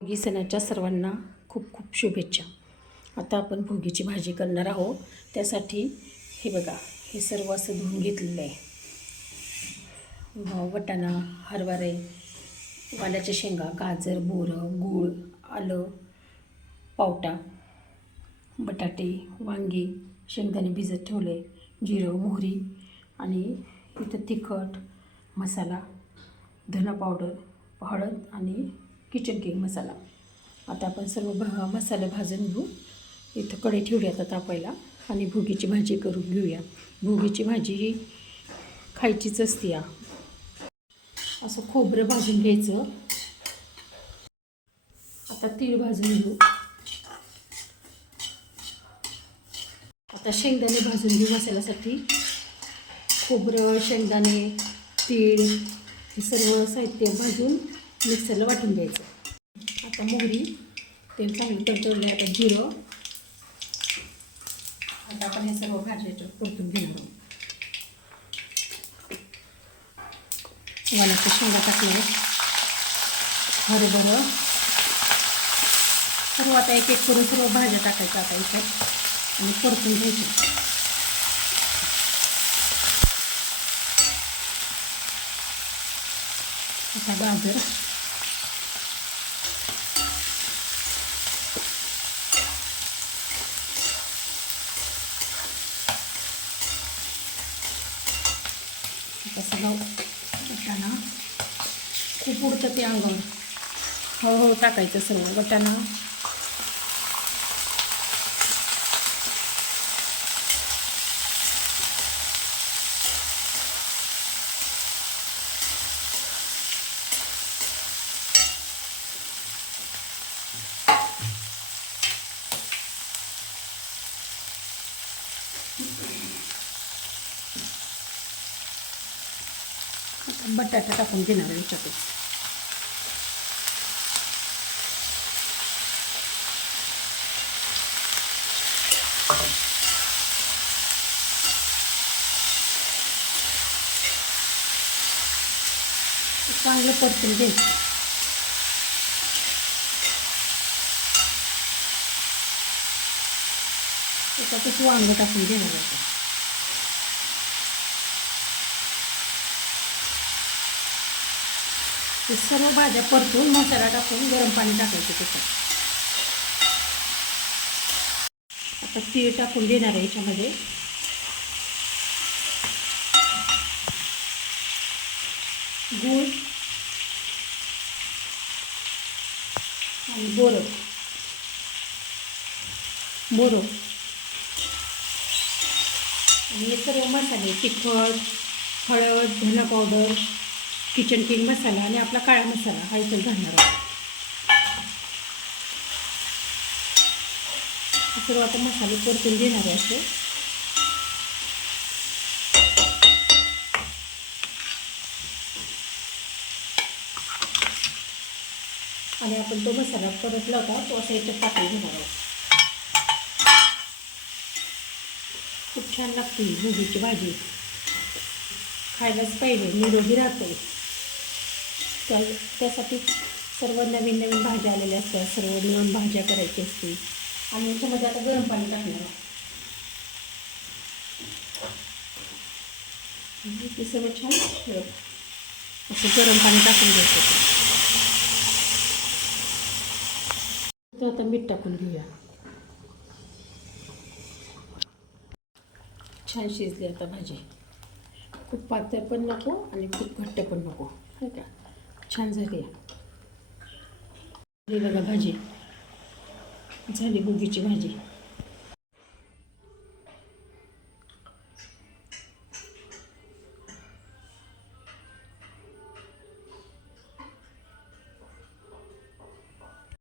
भोगी सणाच्या सर्वांना खूप खूप शुभेच्छा. आता आपण भोगीची भाजी करणार आहोत. त्यासाठी हे बघा, हे सर्व असं धुवून घेतलेलं आहे. वाटाणा, हरभरे, वाल्याच्या शेंगा, गाजर, बोरं, गूळ, आलं, पावटा, बटाटे, वांगी, शेंगदाणे भिजत ठेवले, जिरं, मोहरी आणि इथं तिखट मसाला, धना पावडर, हळद आणि किचन किंग मसाला. आता आपण सर्व मसाले भाजून घेऊ. इथं कढई ठेवली आता तापायला आणि भोगीची भाजी करून घेऊया. भोगीची भाजी ही खायचीच असते. असं खोबरं भाजून घ्यायचं. आता तीळ भाजून घेऊ. आता शेंगदाणे भाजून घेऊ. मसाल्यासाठी खोबरं, शेंगदाणे, तीळ हे सर्व साहित्य भाजून मिक्सरला वाटून घ्यायचं. आता मोहरी, तेल चांगलं तडतडलं. आता जिरं. आता आपण हे सर्व भाज्याच्या परतून घेणार आहोत. वालाच्या शेंगा टाकले, हरभरं, सर्व आता एक एक करून सर्व भाज्या टाकायच्या आता इथं आणि परतून घ्यायच्या. आता गाजर, आता सगळं वाटाणा खूप उडतं ते अंगावर. हळूहळू टाकायचं सर्व वाटाणा. बटाटा टाकून घेणार आहे याच्यातच. चांगलं परतून घ्यायचं. त्याच्यातच वांगं टाकून घेणार आहे. ते सर्व भाज्या परतून मसाला टाकून गरम पाणी टाकायचं त्याच्यात. आता तीळ टाकून देणार आहे याच्यामध्ये. गूळ आणि बोरं आणि हे सर्व मसाले तिखट, हळद, धना पावडर, किचन किंग मसाला आणि आपला काळा मसाला हा इथं घालणार आहोत. सर्व आता मसाले परतून घेणार आहे असे. आणि आपण तो मसाला परतला होता तो असा याच्यात टाकून घेणार आहोत. खूप छान लागते भोगीची भाजी. खायलाच पाहिजे, निरोगी राहते. त्यासाठी सर्व नवीन नवीन भाज्या आलेल्या असतात. सर्व मिळून भाज्या करायची असते. आणि याच्यामध्ये आता गरम पाणी टाकणार आहे. ते सर्व छान असं गरम पाणी टाकून घ्यायचं. तर आता मीठ टाकून घेऊया. छान शिजली आता भाजी. खूप पातळ पण नको आणि खूप घट्ट पण नको. आहे का, छान झाली बघा भाजी. झाली भोगीची भाजी.